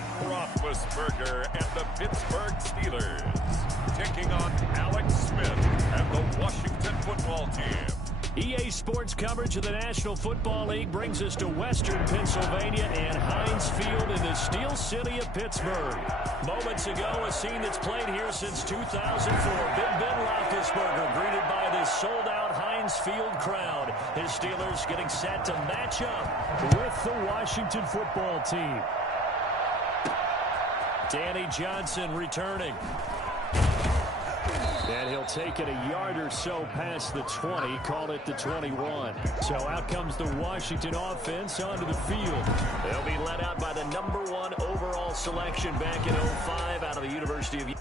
Ben Roethlisberger and the Pittsburgh Steelers, taking on Alex Smith and the Washington football team. EA Sports coverage of the National Football League brings us to Western Pennsylvania and Heinz Field in the Steel City of Pittsburgh. Moments ago, a scene that's played here since 2004. Big Ben Roethlisberger greeted by this sold-out Heinz Field crowd. His Steelers getting set to match up with the Washington football team. Danny Johnson returning. And he'll take it a yard or so past the 20, call it the 21. So out comes the Washington offense onto the field. They'll be led out by the #1 overall selection back in 05 out of the University of Utah.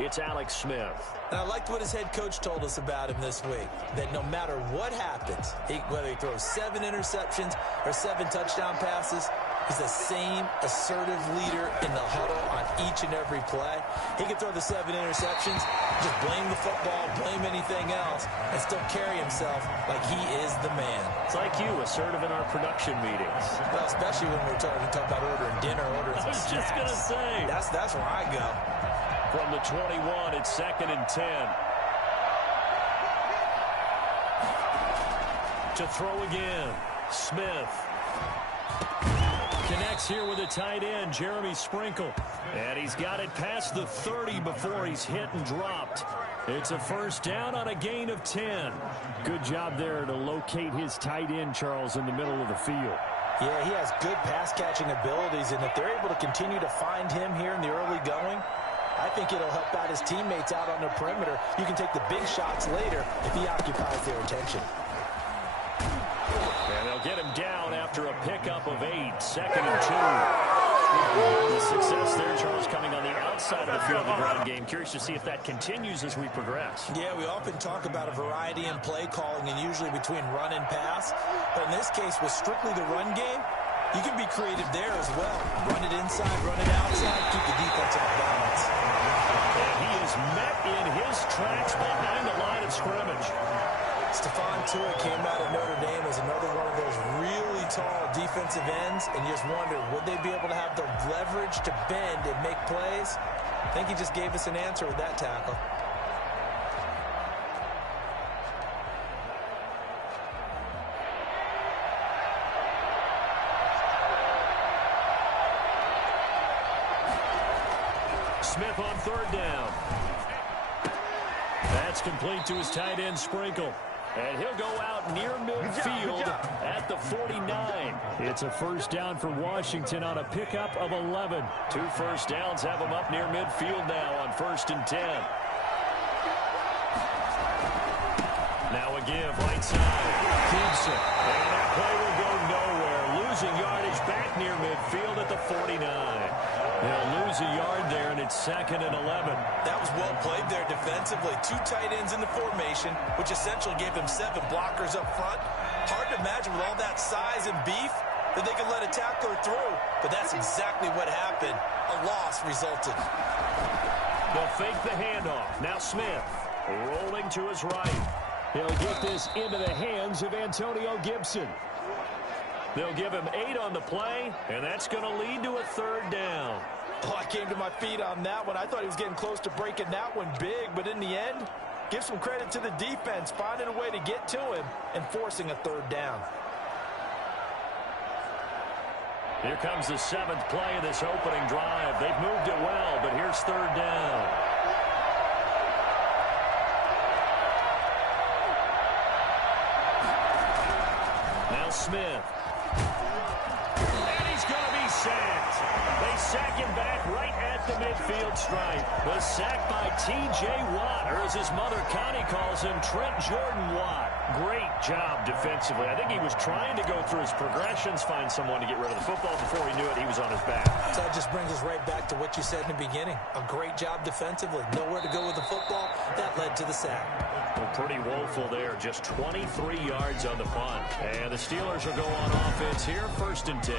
It's Alex Smith. And I liked what his head coach told us about him this week, that no matter what happens, whether he throws 7 interceptions or 7 touchdown passes, he's the same assertive leader in the huddle on each and every play. He can throw the 7 interceptions, just blame the football, blame anything else, and still carry himself like he is the man. It's like you, assertive in our production meetings. Well, especially when we're talking about ordering dinner, ordering some snacks. I was just going to say. That's where I go. From the 21, it's 2nd and 10. To throw again, Smith. Connects here with a tight end, Jeremy Sprinkle. And he's got it past the 30 before he's hit and dropped. It's a first down on a gain of 10. Good job there to locate his tight end, Charles, in the middle of the field. Yeah, he has good pass-catching abilities, and if they're able to continue to find him here in the early going, I think it'll help out his teammates out on the perimeter. You can take the big shots later if he occupies their attention. And they'll get him down after a pickup of 8, 2nd and 2. The success there, Charles, coming on the outside of the field of the ground game. Curious to see if that continues as we progress. Yeah, we often talk about a variety in play calling and usually between run and pass. But in this case, with strictly the run game, you can be creative there as well. Run it inside, run it outside, keep the defense off balance. And he is met in his tracks behind the line of scrimmage. Stephon Tuitt came out of Notre Dame as another one of those really tall defensive ends, and you just wonder, would they be able to have the leverage to bend and make plays? I think he just gave us an answer with that tackle. Smith on 3rd down. That's complete to his tight end, Sprinkle. And he'll go out near midfield at the 49. It's a first down for Washington on a pickup of 11. 2 first downs have him up near midfield now on 1st and 10. Now a give, right side. Gibson. And that play will go nowhere. Losing yardage back near midfield at the 49. They'll lose a yard there, and it's 2nd and 11. That was well played there defensively. 2 tight ends in the formation, which essentially gave them 7 blockers up front. Hard to imagine with all that size and beef that they could let a tackler through, but that's exactly what happened. A loss resulted. They'll fake the handoff. Now Smith rolling to his right. He'll get this into the hands of Antonio Gibson. They'll give him 8 on the play, and that's going to lead to a 3rd down. Oh, I came to my feet on that one. I thought he was getting close to breaking that one big, but in the end, give some credit to the defense, finding a way to get to him and forcing a 3rd down. Here comes the 7th play of this opening drive. They've moved it well, but here's 3rd down. Now Smith. And he's going to be sacked. They sack him back right at the midfield stripe. The sack by T.J. Watt, or as his mother Connie calls him, Trent Jordan Watt. Great job defensively. I think he was trying to go through his progressions, find someone to get rid of the football. Before he knew it, he was on his back. So that just brings us right back to what you said in the beginning. A great job defensively. Nowhere to go with the football. That led to the sack. Well, pretty woeful there. Just 23 yards on the punt. And the Steelers will go on offense here, 1st and 10.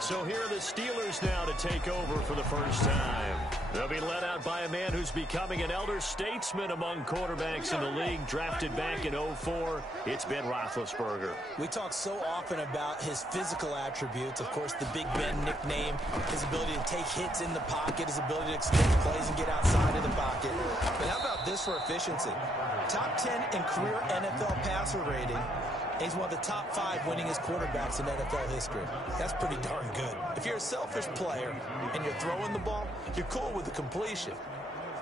So here are the Steelers now to take over for the first time. They'll be led out by a man who's becoming an elder statesman among quarterbacks in the league, drafted back in 2004. It's Ben Roethlisberger. We talk so often about his physical attributes. Of course, the Big Ben nickname, his ability to take hits in the pocket, his ability to extend plays and get outside of the pocket. But how about this for efficiency? Top 10 in career NFL passer rating. He's one of the top 5 winningest quarterbacks in NFL history. That's pretty darn good. If you're a selfish player and you're throwing the ball, you're cool with the completion.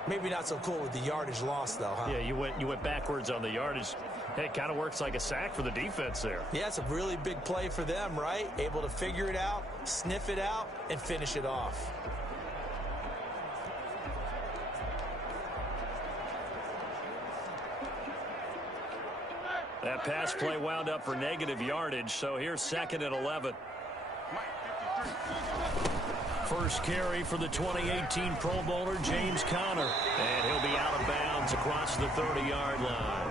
Maybe not so cool with the yardage loss, though, huh? Yeah, you went backwards on the yardage. Hey, it kind of works like a sack for the defense there. Yeah, it's a really big play for them, right? Able to figure it out, sniff it out, and finish it off. That pass play wound up for negative yardage, so here's 2nd and 11. First carry for the 2018 Pro Bowler, James Conner. And he'll be out of bounds across the 30-yard line.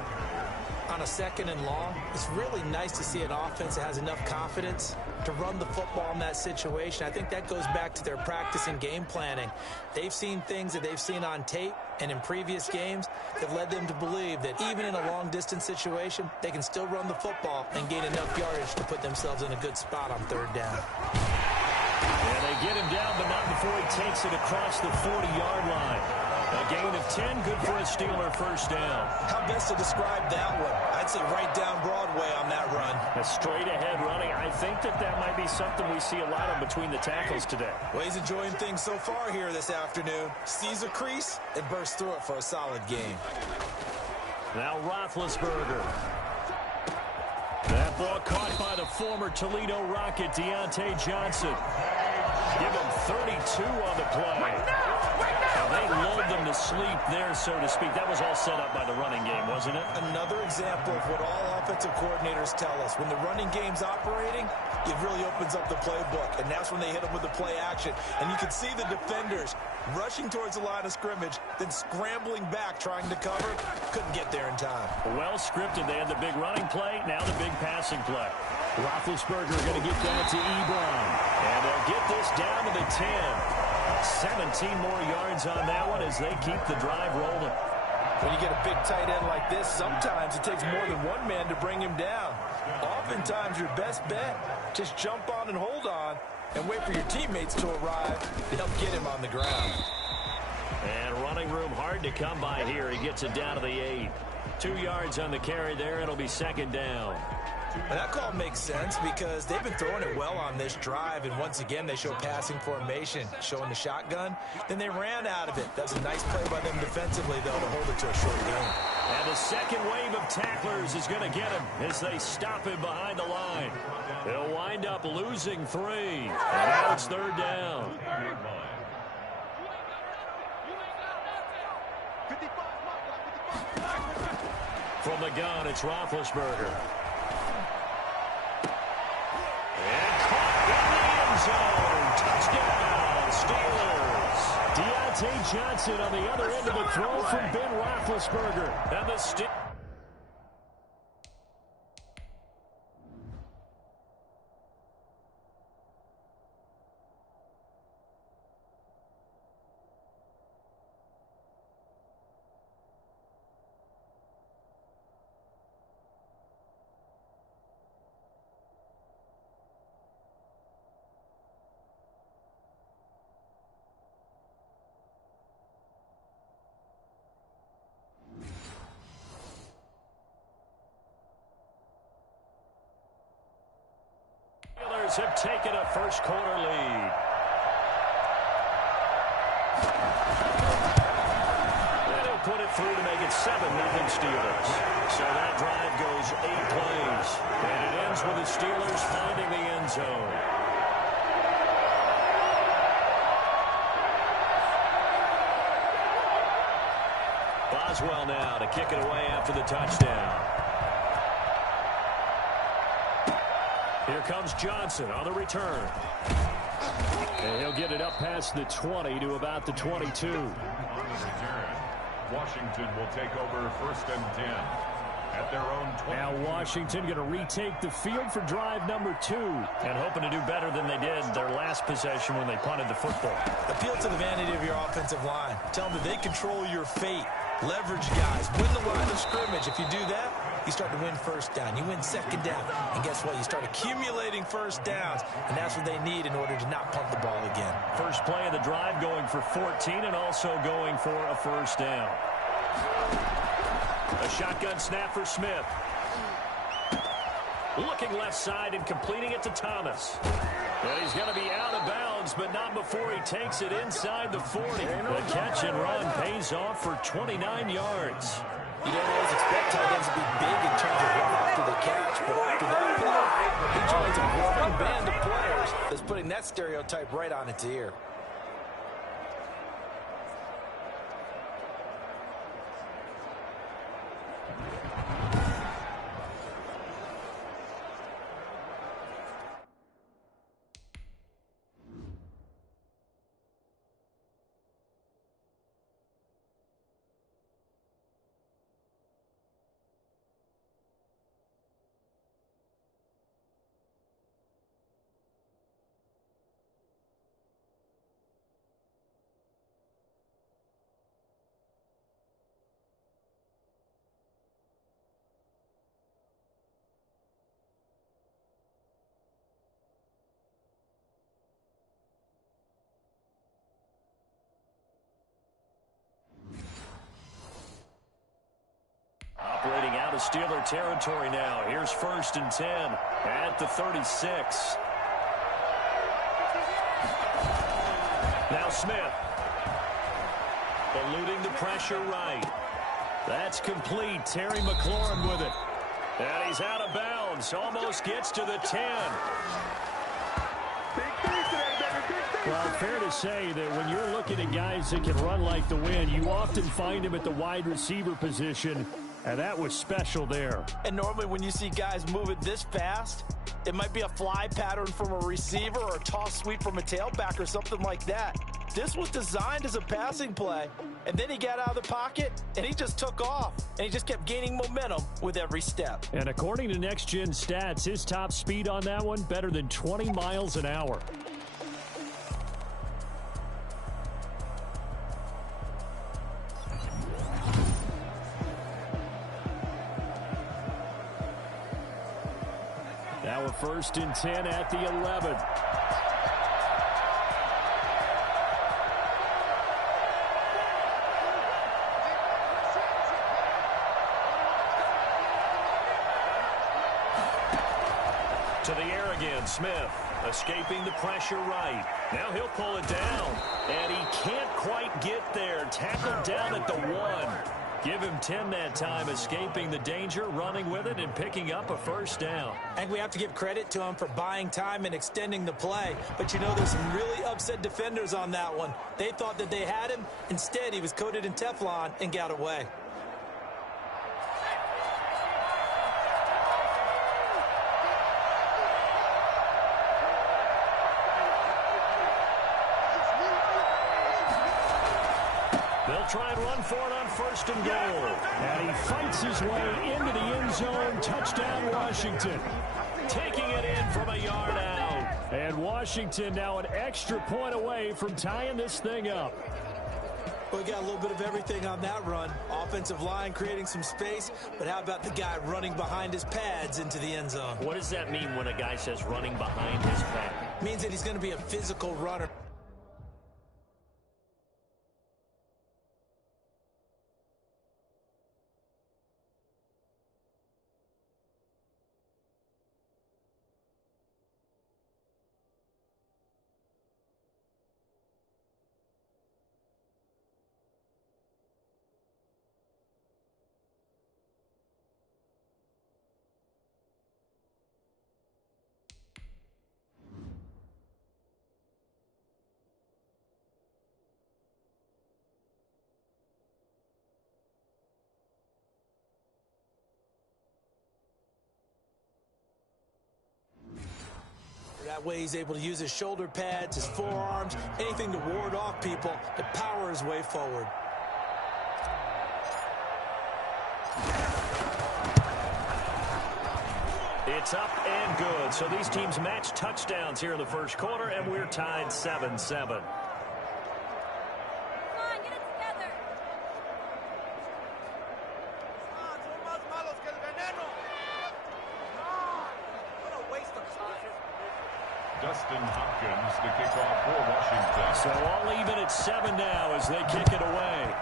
On a 2nd and long, it's really nice to see an offense that has enough confidence to run the football in that situation. I think that goes back to their practice and game planning. They've seen things that they've seen on tape and in previous games that led them to believe that even in a long-distance situation, they can still run the football and gain enough yardage to put themselves in a good spot on 3rd down. And they get him down, but not before he takes it across the 40-yard line. A gain of 10, good for a Steeler first down. How best to describe that one? I'd say right down Broadway on that run. A straight-ahead running. I think that might be something we see a lot of between the tackles today. Well, he's enjoying things so far here this afternoon. Sees a crease and bursts through it for a solid game. Now Roethlisberger. That ball caught by the former Toledo Rocket, Deontay Johnson. Give him 32 on the play. They lulled them to sleep there, so to speak. That was all set up by the running game, wasn't it? Another example of what all offensive coordinators tell us. When the running game's operating, it really opens up the playbook, and that's when they hit them with the play action. And you can see the defenders rushing towards the line of scrimmage, then scrambling back, trying to cover. Couldn't get there in time. Well scripted. They had the big running play, now the big passing play. Roethlisberger going to get that to Ebron. And they'll get this down to the 10. 17 more yards on that one as they keep the drive rolling. When you get a big tight end like this, sometimes it takes more than one man to bring him down. Oftentimes, your best bet, just jump on and hold on and wait for your teammates to arrive to help get him on the ground. And running room hard to come by here. He gets it down to the 8. 2 yards on the carry there. It'll be 2nd down. And that call makes sense because they've been throwing it well on this drive, and once again they show passing formation, showing the shotgun. Then they ran out of it. That's a nice play by them defensively, though, to hold it to a short game. And the second wave of tacklers is going to get him as they stop him behind the line. They'll wind up losing 3. And now it's 3rd down. From the gun, it's Roethlisberger. Touchdown, Steelers. Deontay Johnson on the other end of the throw from Ben Roethlisberger. And the Steelers have taken a first quarter lead. And he'll put it through to make it 7-0 Steelers. So that drive goes 8 plays. And it ends with the Steelers finding the end zone. Boswell now to kick it away after the touchdown. Here comes Johnson on the return. And he'll get it up past the 20 to about the 22. Washington will take over 1st and 10. at their own 20. Now Washington going to retake the field for drive number 2. And hoping to do better than they did their last possession when they punted the football. Appeal to the vanity of your offensive line. Tell them that they control your fate. Leverage guys. Win the line of scrimmage. If you do that, you start to win first down. You win second down. And guess what? You start accumulating first downs. And that's what they need in order to not punt the ball again. First play of the drive going for 14 and also going for a first down. A shotgun snap for Smith. Looking left side and completing it to Thomas. And he's going to be out of bounds, but not before he takes it inside the 40. The catch and run pays off for 29 yards. You don't always expect tight ends to be big in terms of run after the catch, but after that play, he joins a growing band of players that's putting that stereotype right on its ear. Operating out of Steeler territory now. Here's 1st and 10 at the 36. Now Smith. Eluding the pressure right. That's complete. Terry McLaurin with it. And he's out of bounds. Almost gets to the 10. Well, fair to say that when you're looking at guys that can run like the wind, you often find them at the wide receiver position. And that was special there. And normally when you see guys moving this fast, it might be a fly pattern from a receiver or a toss sweep from a tailback or something like that. This was designed as a passing play. And then he got out of the pocket, and he just took off. And he just kept gaining momentum with every step. And according to Next Gen Stats, his top speed on that one, better than 20 miles an hour. Now a 1st and 10 at the 11. To the air again, Smith escaping the pressure right. Now he'll pull it down, and he can't quite get there. Tackled down at the 1. Give him 10 that time, escaping the danger, running with it, and picking up a first down. And we have to give credit to him for buying time and extending the play. But you know, there's some really upset defenders on that one. They thought that they had him. Instead, he was coated in Teflon and got away. They'll try and run for it on 1st and goal. And he fights his way into the end zone. Touchdown, Washington. Taking it in from a yard out. And Washington now an extra point away from tying this thing up. We got a little bit of everything on that run. Offensive line creating some space, but how about the guy running behind his pads into the end zone? What does that mean when a guy says running behind his pad? Means that he's going to be a physical runner. That way he's able to use his shoulder pads, his forearms, anything to ward off people to power his way forward. It's up and good. So these teams match touchdowns here in the first quarter, and we're tied 7-7. Dustin Hopkins, the kickoff for Washington. So all even at 7 now as they kick it away.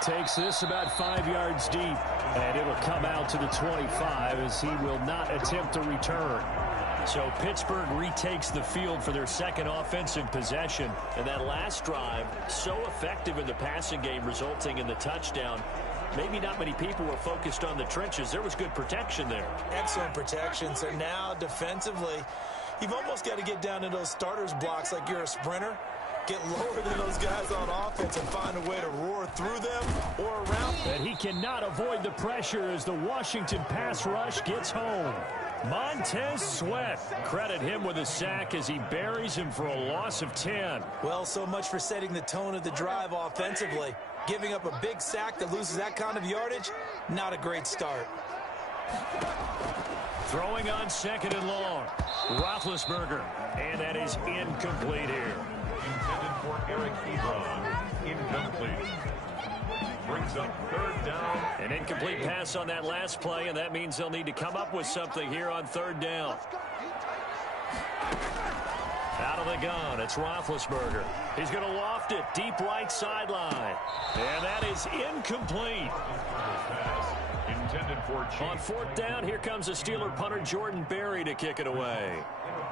Takes this about 5 yards deep, and it'll come out to the 25 as he will not attempt to return. So Pittsburgh retakes the field for their second offensive possession. And that last drive, so effective in the passing game, resulting in the touchdown. Maybe not many people were focused on the trenches. There was good protection there. Excellent protection. So now defensively, you've almost got to get down to those starters blocks like you're a sprinter. Get lower than those guys on offense and find a way to roar through them or around them. And he cannot avoid the pressure as the Washington pass rush gets home. Montez Sweat, credit him with a sack as he buries him for a loss of 10. Well, so much for setting the tone of the drive offensively. Giving up a big sack that loses that kind of yardage, not a great start. Throwing on second and long. Roethlisberger, and that is incomplete here. Intended for Eric Ebron. Incomplete. Brings up third down. An incomplete pass on that last play, and that means they'll need to come up with something here on third down. Out of the gun, it's Roethlisberger. He's going to loft it deep right sideline. And that is incomplete. Intended for on fourth down, here comes the Steeler punter Jordan Berry to kick it away.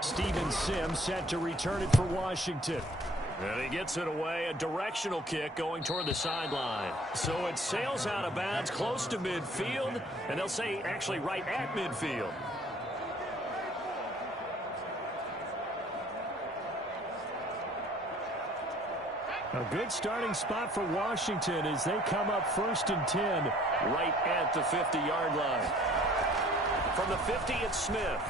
Steven Sims set to return it for Washington. And he gets it away, a directional kick going toward the sideline. So it sails out of bounds close to midfield, and they'll say actually right at midfield. A good starting spot for Washington as they come up 1st and 10 right at the 50-yard line. From the 50, it's Smith.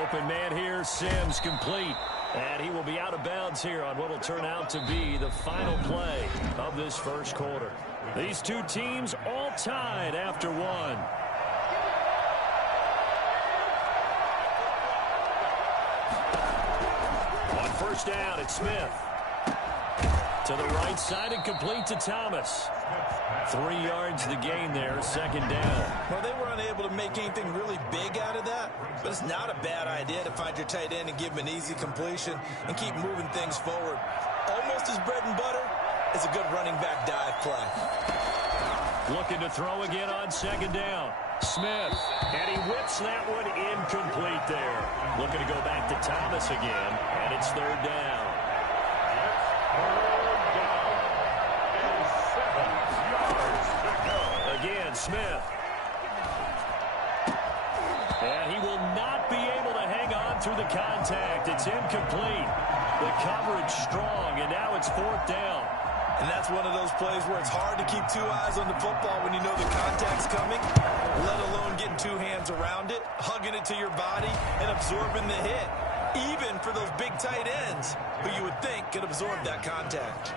Open man here, Sims complete. And he will be out of bounds here on what will turn out to be the final play of this first quarter. These two teams all tied after one. On first down, it's Smith. To the right side and complete to Thomas. 3 yards the gain there, second down. Well, they were unable to make anything really big out of that, but it's not a bad idea to find your tight end and give him an easy completion and keep moving things forward. Almost as bread and butter is a good running back dive play. Looking to throw again on second down. Smith, and he whips that one incomplete there. Looking to go back to Thomas again, and it's third down. Again, Smith. And he will not be able to hang on through the contact. It's incomplete. The coverage strong, and now it's fourth down. And that's one of those plays where it's hard to keep 2 eyes on the football when you know the contact's coming, let alone getting 2 hands around it, hugging it to your body, and absorbing the hit. Even for those big tight ends who you would think could absorb that contact.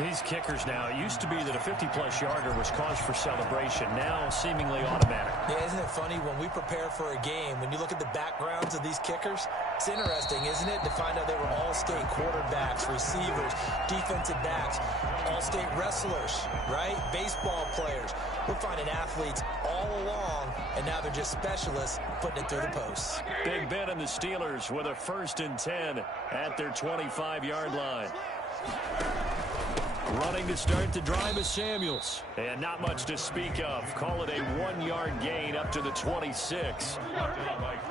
These kickers now, it used to be that a 50-plus yarder was cause for celebration. Now seemingly automatic. Yeah, isn't it funny when we prepare for a game, when you look at the backgrounds of these kickers, it's interesting, isn't it, to find out they were all-state quarterbacks, receivers, defensive backs, all-state wrestlers, right? Baseball players. We're finding athletes all along, and now they're just specialists putting it through the posts. Big Ben and the Steelers with a 1st and 10 at their 25-yard line. Running to start the drive is Samuels. And not much to speak of. Call it a 1-yard gain up to the 26.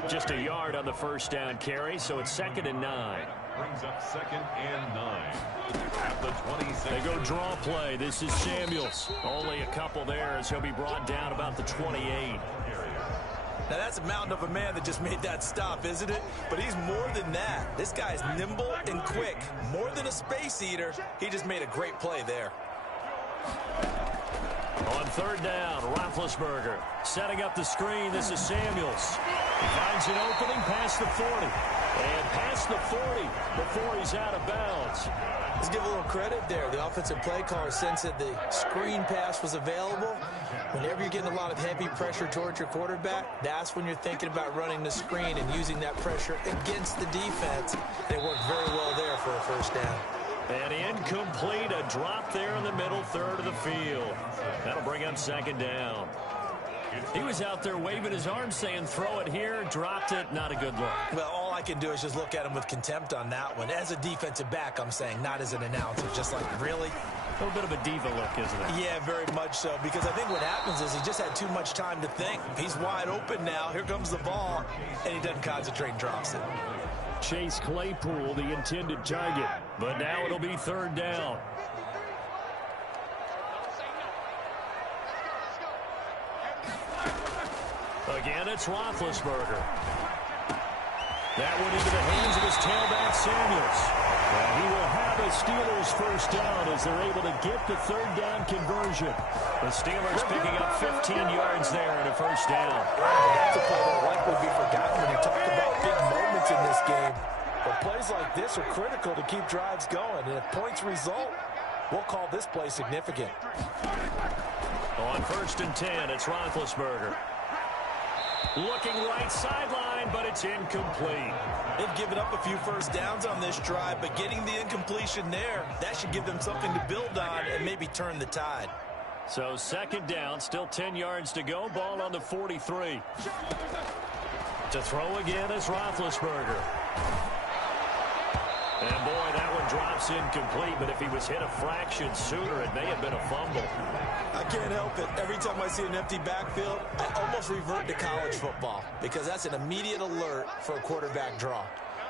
Just a yard on the first down carry, so it's 2nd and 9. Brings up 2nd and 9. At the 26. They go draw play. This is Samuels. Only a couple there as he'll be brought down about the 28. Now, that's a mountain of a man that just made that stop, isn't it? But he's more than that. This guy's nimble and quick. More than a space eater, he just made a great play there. On third down, Roethlisberger setting up the screen. This is Samuels. He finds an opening past the 40. And past the 40 before he's out of bounds. Let's give a little credit there. The offensive play caller sensed that the screen pass was available. Whenever you're getting a lot of heavy pressure towards your quarterback, that's when you're thinking about running the screen and using that pressure against the defense. They worked very well there for a first down. And incomplete, a drop there in the middle third of the field. That'll bring up second down. He was out there waving his arms saying, throw it here, dropped it, not a good look. Well, all I can do is just look at him with contempt on that one. As a defensive back, I'm saying, not as an announcer. Just like, really? A little bit of a diva look, isn't it? Yeah, very much so. Because I think what happens is he just had too much time to think. He's wide open now. Here comes the ball. And he doesn't concentrate and drops it. Chase Claypool, the intended target. But now it'll be third down. Again, it's Roethlisberger. That one into the hands of his tailback, Samuels. And he will have a Steelers first down as they're able to get the third down conversion. The Steelers picking up 15 yards there in a first down. That's a play that likely be forgotten when you talk about big moments in this game. But plays like this are critical to keep drives going. And if points result, we'll call this play significant. On first and 10, it's Roethlisberger. Looking right sideline, but it's incomplete. They've given up a few first downs on this drive, but getting the incompletion there, that should give them something to build on and maybe turn the tide. So second down, still 10 yards to go. Ball on the 43. To throw again is Roethlisberger. And boy, that one drops incomplete, but if he was hit a fraction sooner, it may have been a fumble. I can't help it. Every time I see an empty backfield, I almost revert to college football because that's an immediate alert for a quarterback draw.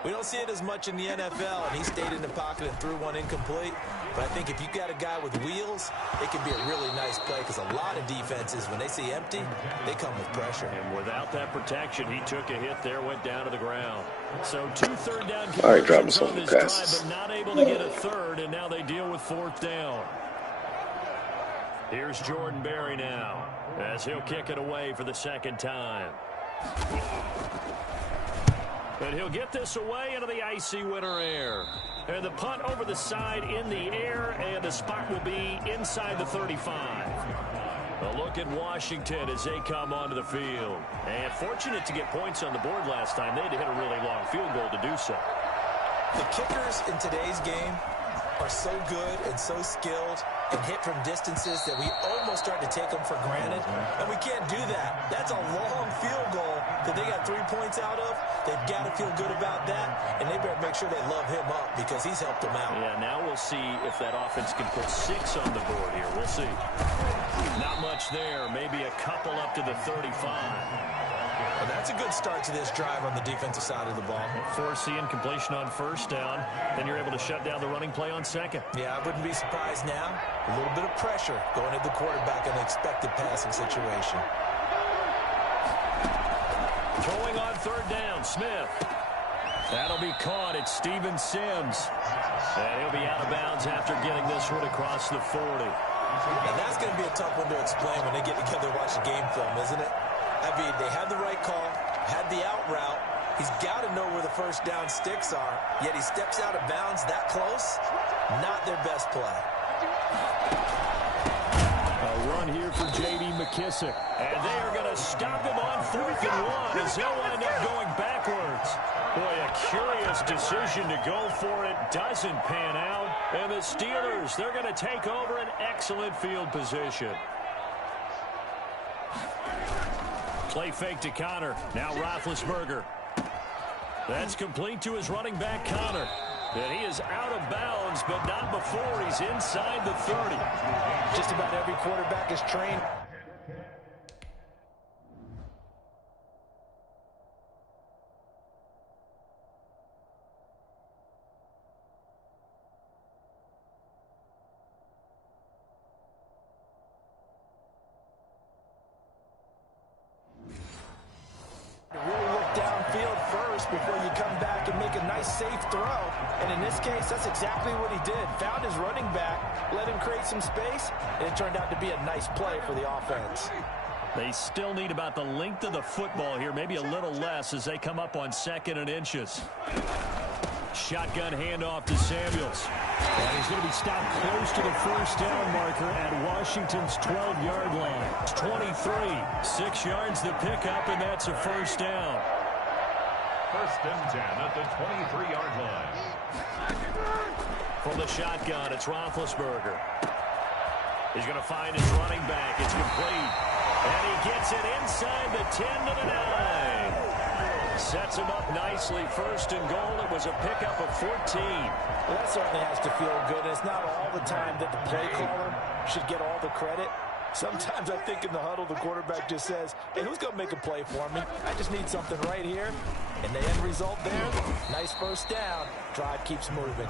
We don't see it as much in the NFL, and he stayed in the pocket and threw one incomplete. But I think if you got a guy with wheels, it can be a really nice play because a lot of defenses, when they see empty, they come with pressure. And without that protection, he took a hit there, went down to the ground. So 2 third down Alright, drop conversions some on this passes. drive, but not able to get a third, and now they deal with fourth down. Here's Jordan Berry now as he'll kick it away for the second time. And he'll get this away into the icy winter air. And the punt over the side in the air, and the spot will be inside the 35. A look at Washington as they come onto the field. And fortunate to get points on the board last time. They had to hit a really long field goal to do so. The kickers in today's game are so good and so skilled and hit from distances that we almost start to take them for granted. And we can't do that. That's a long field goal that they got 3 points out of. They've got to feel good about that, and they better make sure they love him up because he's helped them out. Yeah, now we'll see if that offense can put 6 on the board here. We'll see. Not much there. Maybe a couple up to the 35. Well, that's a good start to this drive on the defensive side of the ball. Forcing completion on first down. Then you're able to shut down the running play on second. Yeah, I wouldn't be surprised now. A little bit of pressure going at the quarterback in an expected passing situation. Throwing on third down, Smith. That'll be caught. It's Steven Sims. And he'll be out of bounds after getting this one across the 40. Now, that's going to be a tough one to explain when they get together and watch the game film, isn't it? I mean, they had the right call, had the out route. He's got to know where the first down sticks are, yet he steps out of bounds that close. Not their best play. A run here for J.D. McKissick. And they are going to stop him on 4th and 1 as they'll wind up going backwards. Boy, a curious decision to go for it. Doesn't pan out. And the Steelers, they're going to take over an excellent field position. Play fake to Connor. Now Roethlisberger. That's complete to his running back, Connor. And he is out of bounds, but not before he's inside the 30. Just about every quarterback is trained. before you come back and make a nice, safe throw. And in this case, that's exactly what he did. Found his running back, let him create some space, and it turned out to be a nice play for the offense. They still need about the length of the football here, maybe a little less as they come up on 2nd and inches. Shotgun handoff to Samuels. And he's going to be stopped close to the first down marker at Washington's 12-yard line. It's 23, 6 yards to pick up, and that's a first down. 1st and 10 at the 23-yard line. From the shotgun, it's Roethlisberger. He's going to find his running back. It's complete. And he gets it inside the 10 to the 9. Sets him up nicely. 1st and goal. It was a pickup of 14. Well, that certainly has to feel good. It's not all the time that the play caller should get all the credit. Sometimes I think in the huddle, the quarterback just says, hey, who's going to make a play for me? I just need something right here. And the end result there, nice first down. Drive keeps moving.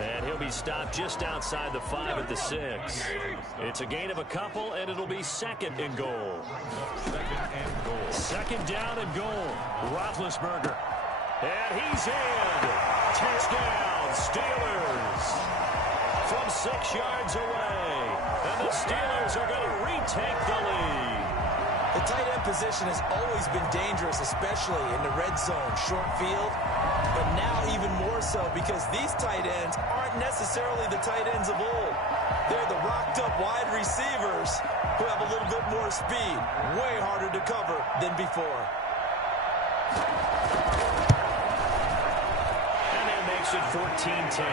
And he'll be stopped just outside the 5 at the 6. It's a gain of a couple, and it'll be 2nd and goal. 2nd down and goal. Roethlisberger. And he's in. Touchdown, Steelers. From 6 yards away. And the Steelers are going to retake the lead. The tight end position has always been dangerous, especially in the red zone, short field. But now even more so because these tight ends aren't necessarily the tight ends of old. They're the rocked-up wide receivers who have a little bit more speed. Way harder to cover than before. And that makes it 14-10.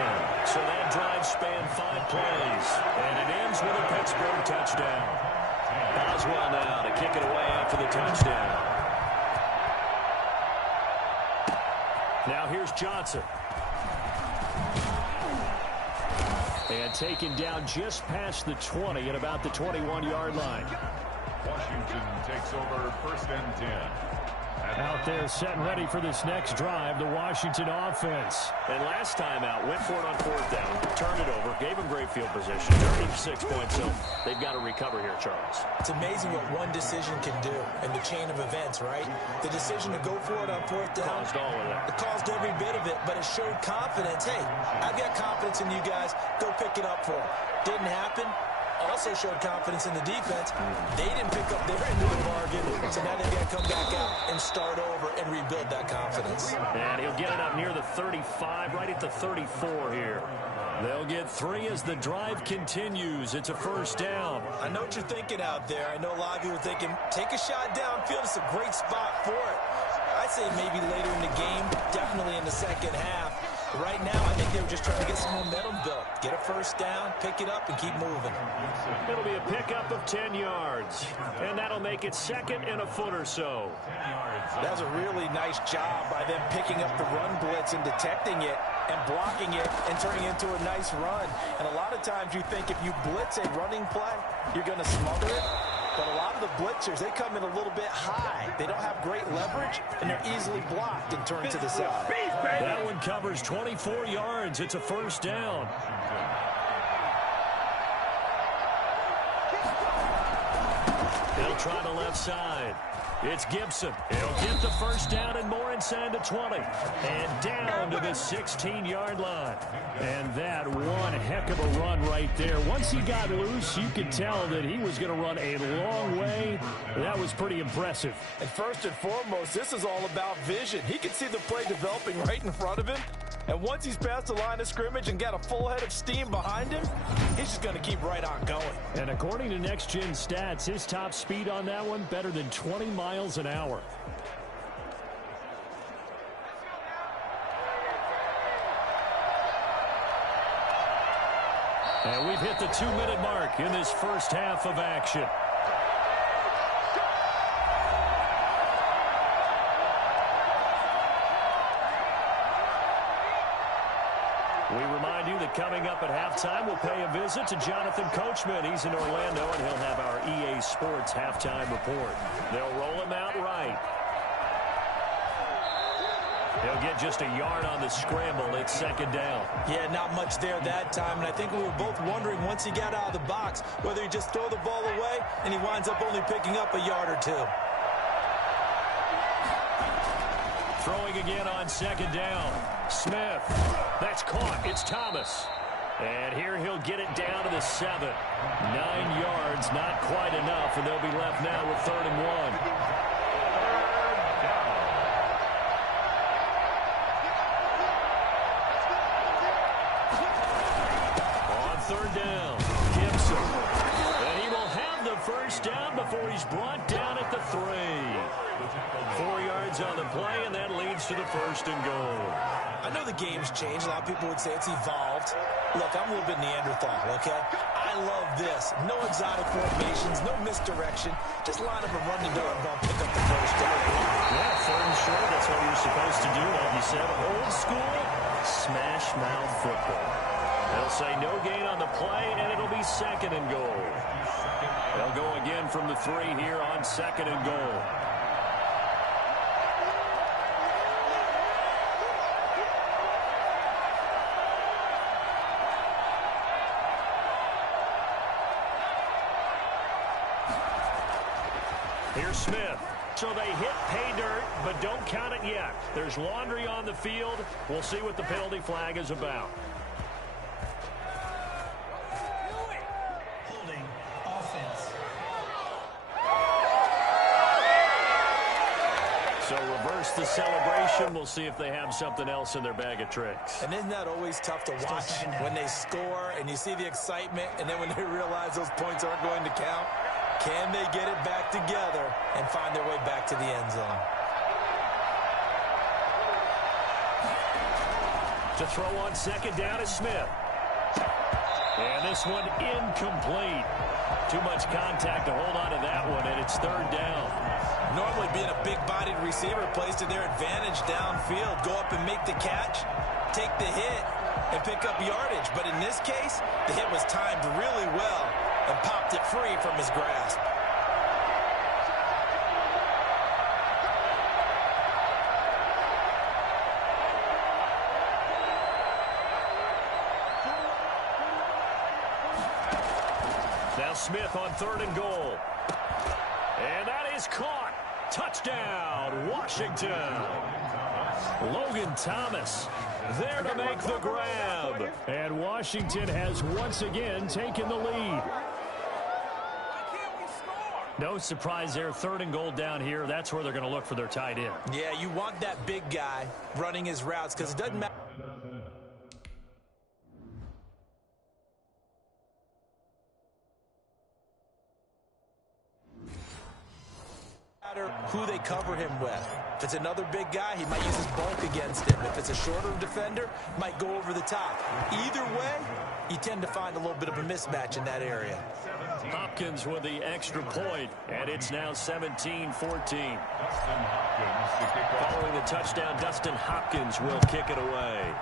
So that drive spanned 5 plays. And it ends with a Pittsburgh touchdown. Boswell now to kick it away after the touchdown. Now here's Johnson. And taken down just past the 20 at about the 21-yard line. Washington takes over 1st and 10. Out there set and ready for this next drive, the Washington offense. And last time out, went for it on 4th down, turned it over, gave him great field position, 36 points, so they've got to recover here, Charles. It's amazing what one decision can do in the chain of events, right? The decision to go for it on 4th down. Caused all of that. It caused every bit of it, but it showed confidence. Hey, I've got confidence in you guys. Go pick it up for them. Didn't happen. Also showed confidence in the defense. They didn't pick up their end of the bargain, so now they've got to come back out and start over and rebuild that confidence. And he'll get it up near the 35, right at the 34 here. They'll get 3 as the drive continues. It's a first down. I know what you're thinking out there. I know a lot of you are thinking, take a shot downfield. It's a great spot for it. I'd say maybe later in the game, definitely in the second half. Right now, I think they were just trying to get some momentum built. Get a first down, pick it up, and keep moving. It'll be a pickup of 10 yards. And that'll make it 2nd and a foot or so. That was a really nice job by them picking up the run blitz and detecting it and blocking it and turning it into a nice run. And a lot of times you think if you blitz a running play, you're going to smother it. But a lot of the blitzers, they come in a little bit high. They don't have great leverage, and they're easily blocked and turned to the side. That one covers 24 yards. It's a first down. They'll try the left side. It's Gibson. He'll get the first down and more inside the 20. And down to the 16-yard line. And that one heck of a run right there. Once he got loose, you could tell that he was going to run a long way. That was pretty impressive. And first and foremost, this is all about vision. He can see the play developing right in front of him. And once he's past the line of scrimmage and got a full head of steam behind him, he's just going to keep right on going. And according to Next Gen Stats, his top speed on that one, better than 20 miles an hour. And we've hit the 2-minute mark in this first half of action. We remind you that coming up at halftime, we'll pay a visit to Jonathan Coachman. He's in Orlando, and he'll have our EA Sports halftime report. They'll roll him out right. He'll get just a yard on the scramble. It's second down. Yeah, not much there that time, and I think we were both wondering once he got out of the box whether he just throw the ball away, and he winds up only picking up a yard or two. Throwing again on second down. Smith. That's caught. It's Thomas. And here he'll get it down to the 7. 9 yards, not quite enough, and they'll be left now with 3rd and 1. On 3rd down, Gibson. And he will have the first down before he's brought down at the 3. 4 yards on the play, and that leads to the 1st and goal. I know the game's changed. A lot of people would say it's evolved. Look, I'm a little bit Neanderthal, okay? I love this. No exotic formations, no misdirection. Just line up and run the dirt ball, pick up the first down. Yeah, 3rd and short. That's what you're supposed to do, like you said. Old school, smash mouth football. They'll say no gain on the play, and it'll be 2nd and goal. They'll go again from the 3 here on 2nd and goal. Here's Smith. So they hit pay dirt, but don't count it yet. There's laundry on the field. We'll see what the penalty flag is about. Holding offense. So reverse the celebration. We'll see if they have something else in their bag of tricks. And isn't that always tough to watch when they score and you see the excitement, and then when they realize those points aren't going to count? Can they get it back together and find their way back to the end zone? To throw on 2nd down is Smith. And this one incomplete. Too much contact to hold on to that one, and it's 3rd down. Normally being a big-bodied receiver plays to their advantage downfield. Go up and make the catch, take the hit, and pick up yardage. But in this case, the hit was timed really well and popped it free from his grasp. Now Smith on 3rd and goal. And that is caught. Touchdown, Washington. Logan Thomas there to make the grab. And Washington has once again taken the lead. No surprise there. 3rd and goal down here. That's where they're going to look for their tight end. Yeah, you want that big guy running his routes because it doesn't matter who they cover him with. If it's another big guy, he might use his bulk against him. If it's a shorter defender, might go over the top. Either way, you tend to find a little bit of a mismatch in that area. Hopkins with the extra point, and it's now 17-14. Following the touchdown, Dustin Hopkins will kick it away.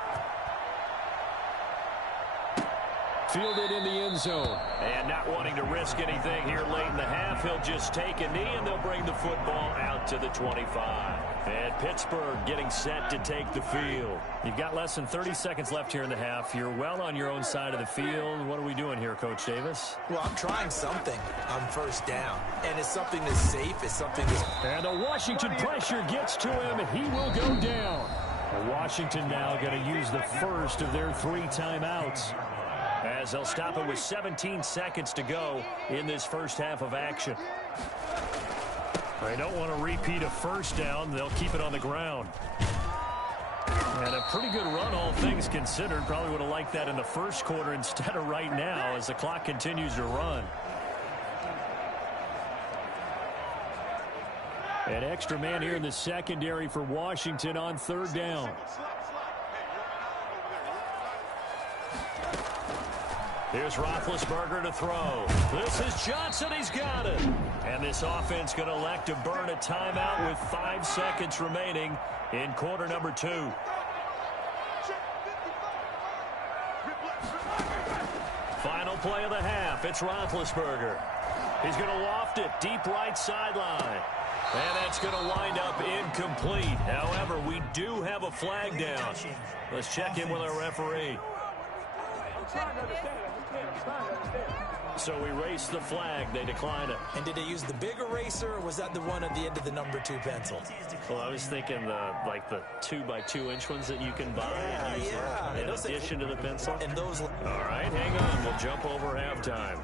Fielded in the end zone. And not wanting to risk anything here late in the half, he'll just take a knee, and they'll bring the football out to the 25. And Pittsburgh getting set to take the field. You've got less than 30 seconds left here in the half. You're well on your own side of the field. What are we doing here, Coach Davis? Well, I'm trying something on 1st down. And it's something that's safe. It's something that's... And the Washington pressure gets to him. He will go down. Washington now going to use the first of their 3 timeouts, as they'll stop it with 17 seconds to go in this first half of action. They don't want to repeat a 1st down. They'll keep it on the ground. And a pretty good run, all things considered. Probably would have liked that in the 1st quarter instead of right now as the clock continues to run. An extra man here in the secondary for Washington on 3rd down. Here's Roethlisberger to throw. This is Johnson. He's got it. And this offense going to elect to burn a timeout with 5 seconds remaining in quarter number 2. Final play of the half. It's Roethlisberger. He's going to loft it deep right sideline. And that's going to wind up incomplete. However, we do have a flag down. Let's check in with our referee. So we race the flag. They decline it. And did they use the big eraser, or was that the one at the end of the number 2 pencil? Well, I was thinking the 2x2-inch ones that you can buy and use in addition to the pencil. And those. All right, hang on. We'll jump over halftime.